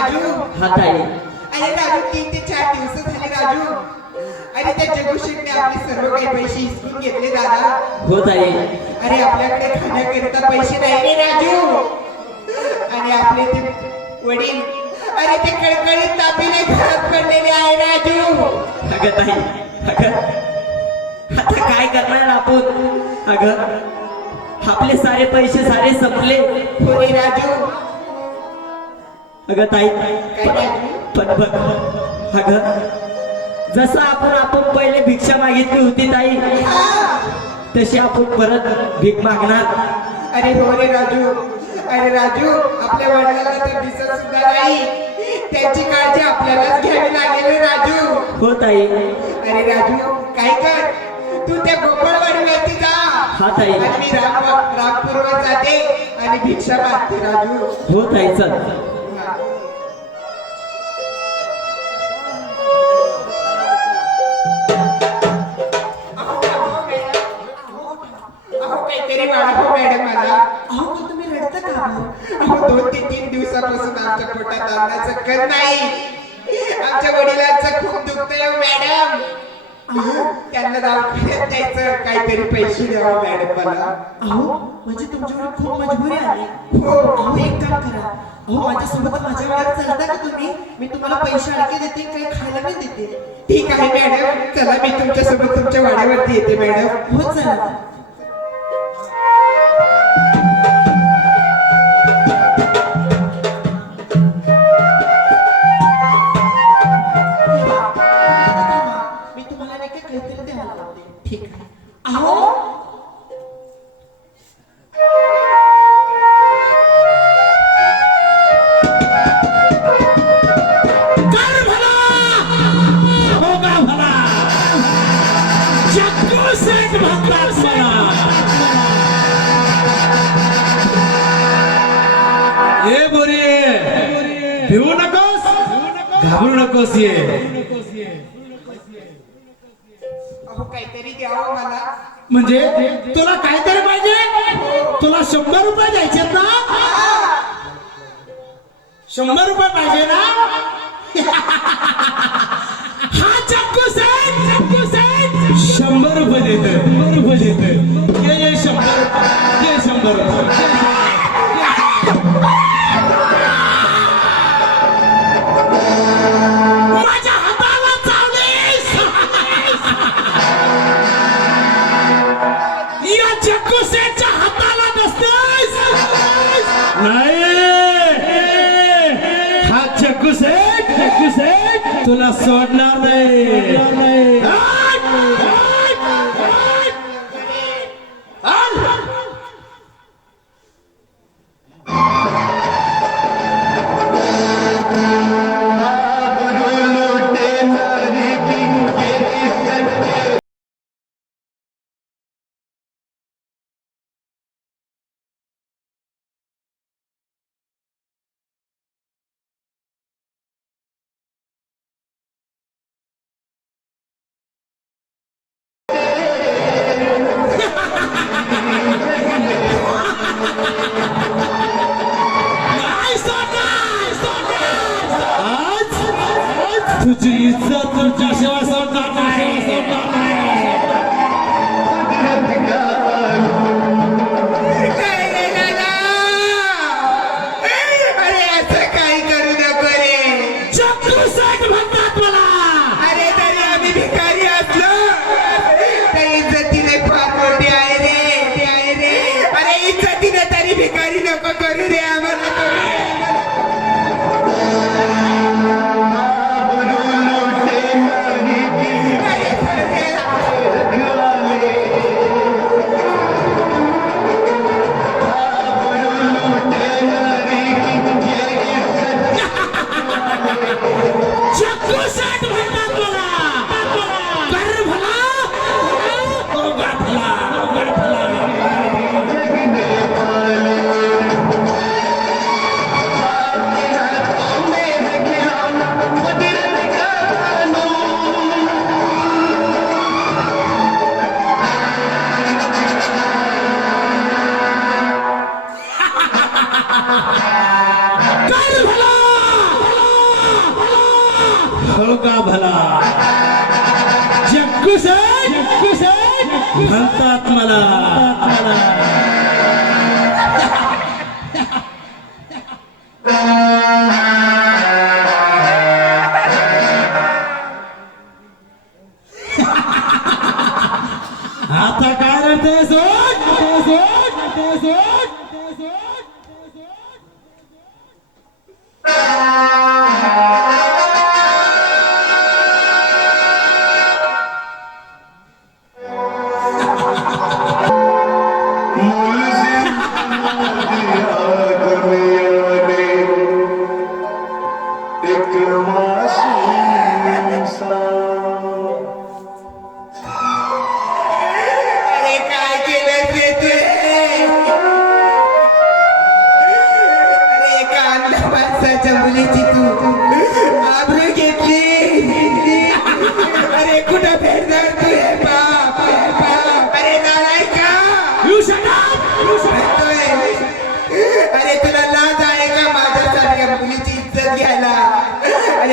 राजू. हा ताई. अरे राजू तीन ते चार दिवस झाले राजू. अरे त्या जगुशेटने आपले सर्व काही पैसे हिसकून घेतले दादा. हो ताई. अरे आपल्याकडे खाण्याकरिता पैसे नाही रे राजू. आणि आपले ते वडील. अरे ते कळकळीत तापीने घरात पडलेले आहे राजू. अगं ताई. अगं. आता काय करणार आपण? अगं. आपले सारे पैसे सारे संपले. हो रे राजू. अगं ताई पण अगं जसं आपण आपण पहिले भिक्षा मागितली होती ताई. तशी आपण परत भीक मागणार. अरे हो रे राजू अरे राजू आपल्या वडिलांना तर दिसत सुद्धा नाही. त्यांची काळजी आपल्यालाच घ्यावी लागेल राजू. हो ताई. अरे राजू काय कर? तू त्या गोपाळवाडीवरती जा. हा ताई. आणि मी राम रामपूरवर जाते आणि भिक्षा मागते राजू. हो ताई चल. दोन ते तीन दिवसापासून आमच्या पोटात अन्नाचं कण नाही. आमच्या वडिलांचं खूप दुखतंय हो, मॅडम. त्यांना दवाखान्यात द्यायचं काहीतरी पैसे द्यावा मॅडम मला. अहो म्हणजे तुमच्यावर खूप मजबुरी आली. हो. अहो एक काम करा. अहो माझ्यासोबत माझ्या वेळात चालता का तुम्ही? मी तुम्हाला पैसे अडके देते काही खायला पण देते. ठीक आहे मॅडम. चला मी तुमच्यासोबत तुमच्या वाड्यावरती येते मॅडम. हो चला. भिवू नकोस. घाबरू नकोस ये. अहो काहीतरी द्यावं मला. म्हणजे तुला काहीतरी पाहिजे? तुला शंभर रुपये द्यायचे ना? शंभर रुपये पाहिजे ना? हा चक्कू सेठ चक्कू सेठ शंभर रुपये देतोय शंभर रुपये देतोय. सेट तुला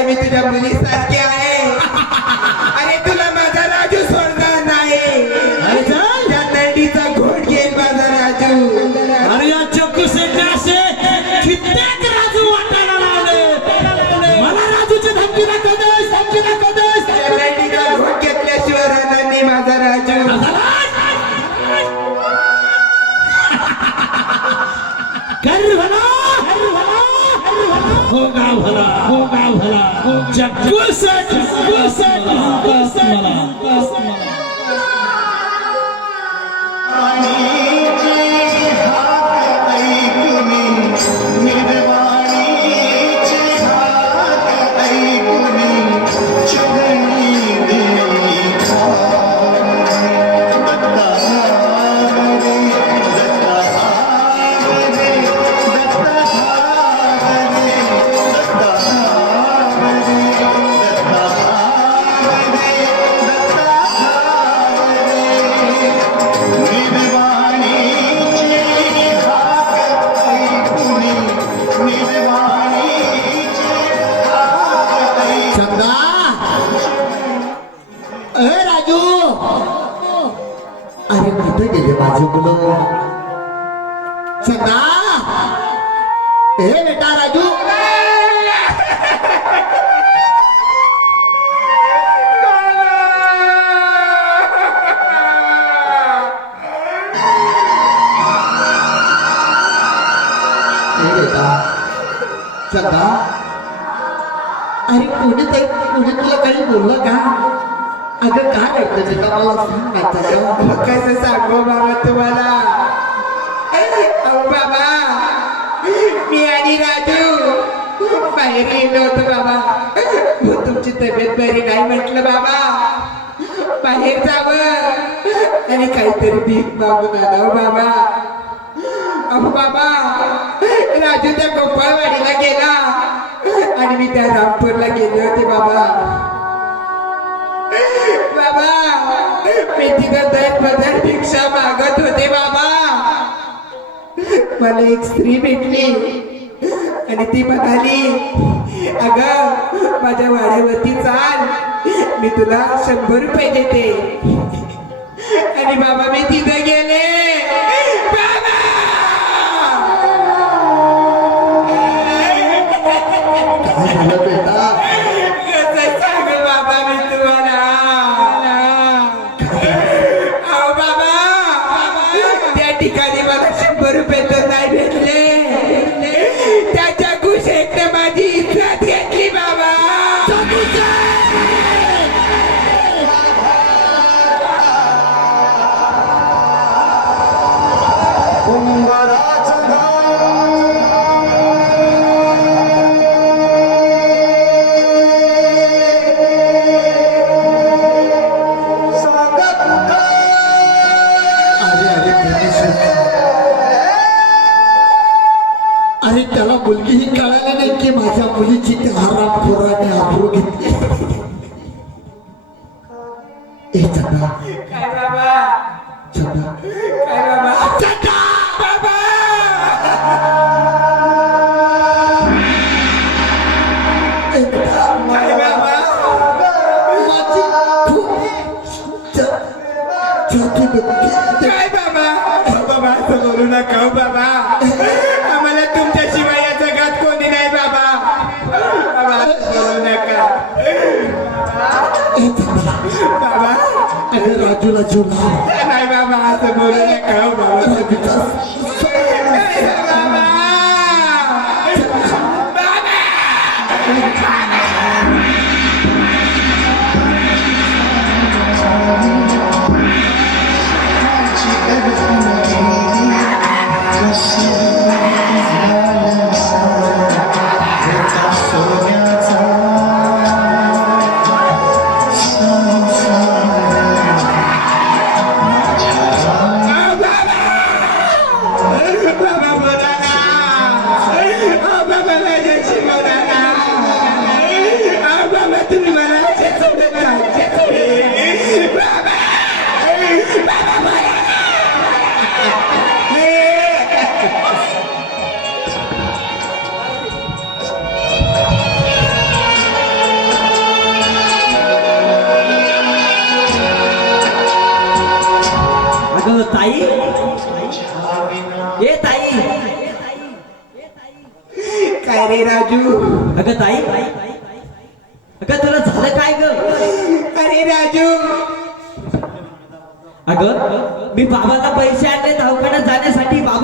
अरे मी तुझ्या मुलीसारखी आहे होगा भला होगा भला चक्कू सेठ चक्कू सेठ चक्कू ए बेटा चंदा अरे कोणी तर कोणी तुला काही बोललं का? अगं काय वाटतं बेटा मला सांग चंदा. कसं सांगू बाबा तुम्हाला? अहो बाबा. मी आणि राजू बाहेर गेलो होतो बाबा. हो, तुमची तब्येत बरी नाही म्हटलं बाबा. बाहेर जावं. आणि काहीतरी भीक मागून आणावं बाबा. अहो बाबा. राजू त्या गोपाळवाडीला गेला आणि मी त्या रामपूरला गेले होते बाबा. बाबा मी तिथं दर पदर भिक्षा मागत होते बाबा. मला एक स्त्री भेटली आणि ती म्हणाली अग माझ्या वाड्यावरती चाल मी तुला शंभर रुपये देते. आणि बाबा मी तिथं गेले. बाबा अरे राजूला जीव लाव नाही बाबा असं बोलू नका हो ताई? ए ताई. काय रे राजू? अगं ताई. अगं तुला झालं काय ग? अरे राजू? अगं मी बाबाला पैसे आणले दवाखान्यात जाण्यासाठी. बाबा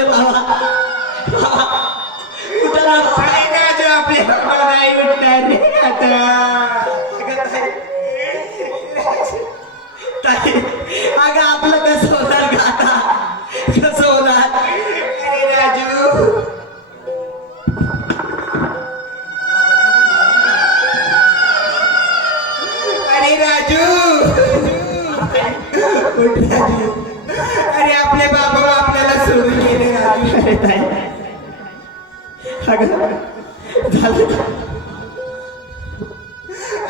आणले बाबा. कुठं राहता? अरे राजू आपले बाबा नाही उठणार रे आता. अगं आपलं कसं होणार का आता? कसं होणार? राजू. अगं झालं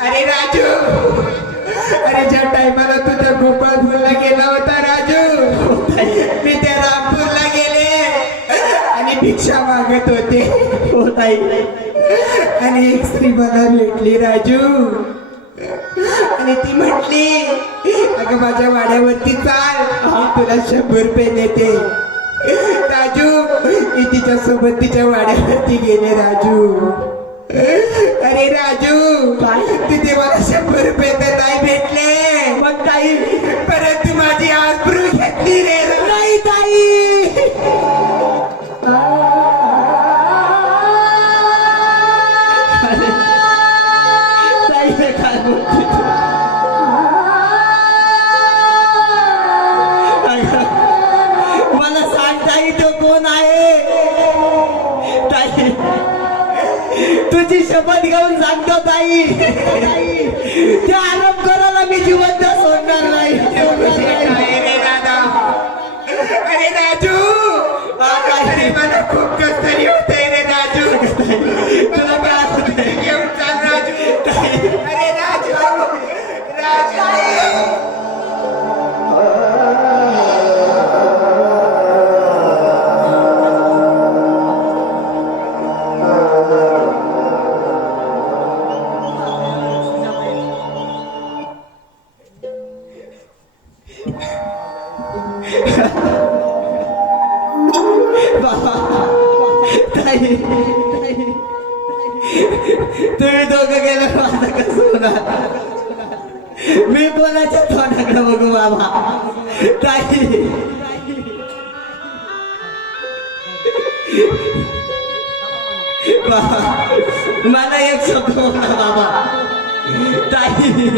अरे राजू! अरे ज्या टायमाला तू त्या गोपाळपूरला गेला होता राजू मी त्या रामपूरला गेले आणि भिक्षा मागत होते. हो ताई. आणि एक स्त्री मला भेटली राजू. आणि ती म्हटली अगं माझ्या वाड्यावरती चाल. मी तुला शंभर रुपये देते. राजू मी तिच्या सोबत तिच्या वाड्यावरती गेले राजू. अरे राजू? तिथे मला शंभर रुपये तर नाही भेटले. मग ताई? परंतु माझी आसरू घेतली रे. नाही ताई. सांगतो ताई त्या आरोप करायला ताई तुम्ही दोघं गेलं माझं कसं होणार? मी कोणाच्या तोंडाकडे बघू बाबा ताई. बाबा मला एक शब्द बोला बाबा ताई.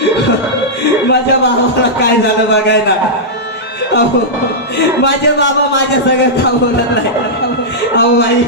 माझ्या बाबाला काय झालं बघायला? अहो माझे बाबा माझ्या सगळं का बोलत नाही अहो बाई.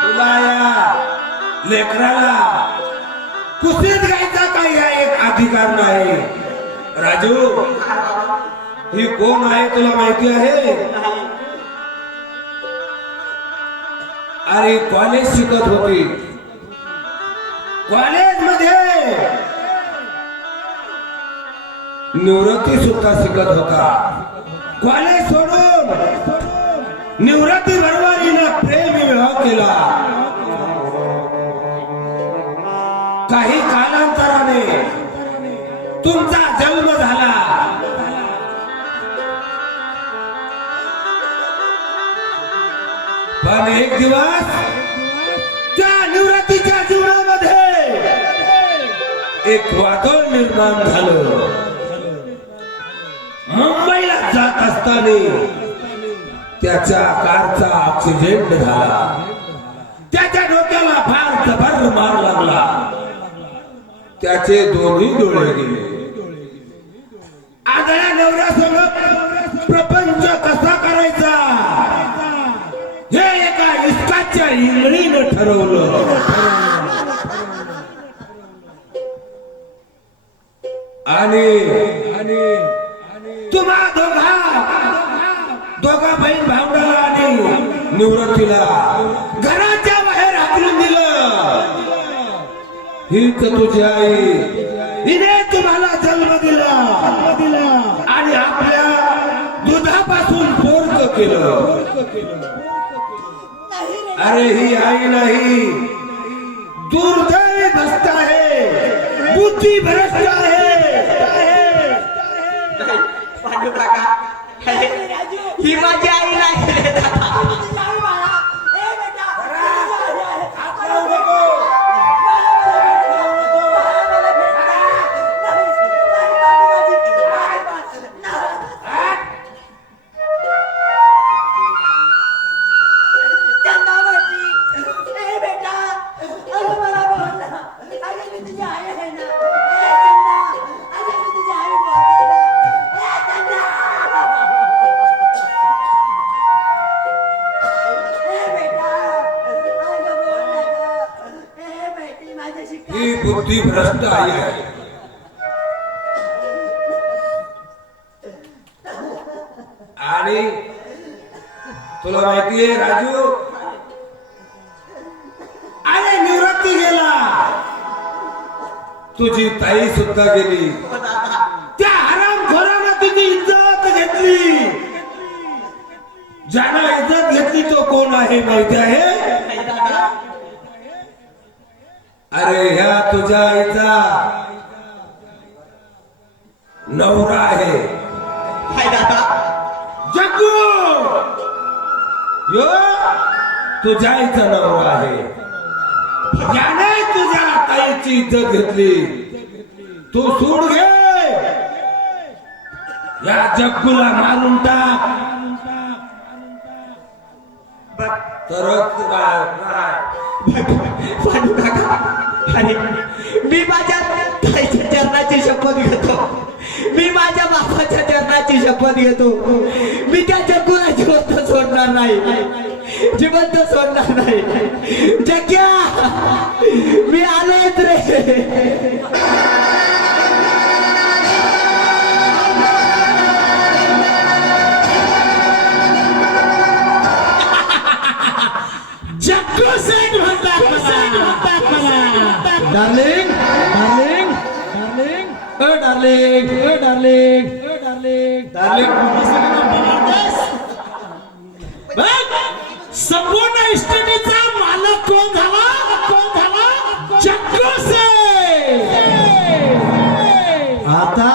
फुलाया लेकराला. कुशीत घ्यायचा काही हा एक अधिकार नाही. राजू ही कोण आहे तुला माहिती आहे? अरे कॉलेज शिकत होती. कॉलेजमध्ये निवृत्ती सुद्धा शिकत होता. कॉलेज सोडून निवृत्ती बरोबर प्रेम केला. काही कालांतराने तुमचा जन्म झाला. पण एक दिवस त्या निवृत्तीच्या जीवनामध्ये एक वादळ निर्माण झालं. मुंबईला जात असताना त्याच्या कारचा ऍक्सिडेंट झाला. त्याचे दोन्ही डोळे गेले. आदळ्या नवऱ्यासोबत प्रपंच कसा करायचा? हे एका इस्काच्या इंगळीनं ठरवलं. आणि आणि तुम्हा दोघा दोघा बहीण भावंडाला आणि निवृत्तीला. हीच तुझी आई हिने तुम्हाला जन्म दिला। दिला आणि आपल्या दुधापासून पोरक केलं। अरे ही आई नाही। दुर्दैवी भ्रष्ट आहे बुद्धी भ्रष्ट आहे ही माझी आई नाही. तुला माहितीये राजू? अरे निवृत्ती गेला. तुझी ताई सुद्धा गेली. त्या हराम खोरानं तुझी इज्जत घेतली. ज्यानं इज्जत घेतली तो कोण आहे माहिती आहे? अरे ह्या तुझ्या आईचा नवरा आहे. जगू यो तुझ्या इथं नवरा आहे. याने तुझ्या ताईची इज्जत घेतली. तू सोड घे. या जग्गूला मारून टाक. तरच अरे मी माझ्या ताईच्या चरणाची शपथ घेतो. मी माझ्या बापाच्या चरणाची शपथ घेतो. मी त्या जग्गूला जिवंत सोडणार नाही. जिवंत सोडणार नाही. जग्या! मी आलोच रे. Darling darling darling o darling o darling o darling darling बघ, संपूर्ण इस्टेटीचा मालक कोण झाला? कोण झाला? चक्कूसे! आता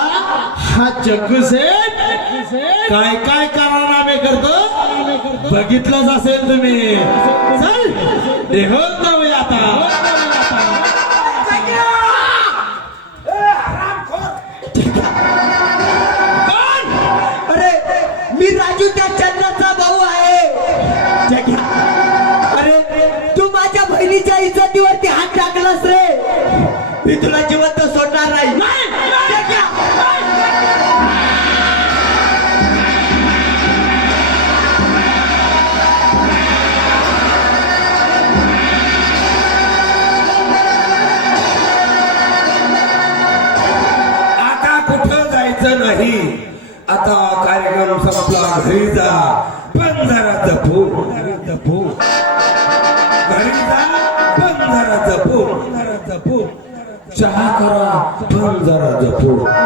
हा चक्कूसे काय काय काय आम्ही करतो? बघितलंच असेल तुम्ही. चल निघून जाऊया आता. तुला जिवंत सोडणार नाही. आता कुठं जायचं नाही. आता कार्यक्रम संपला घरी जा. पण जरा जपू जपू जरा जपू जरा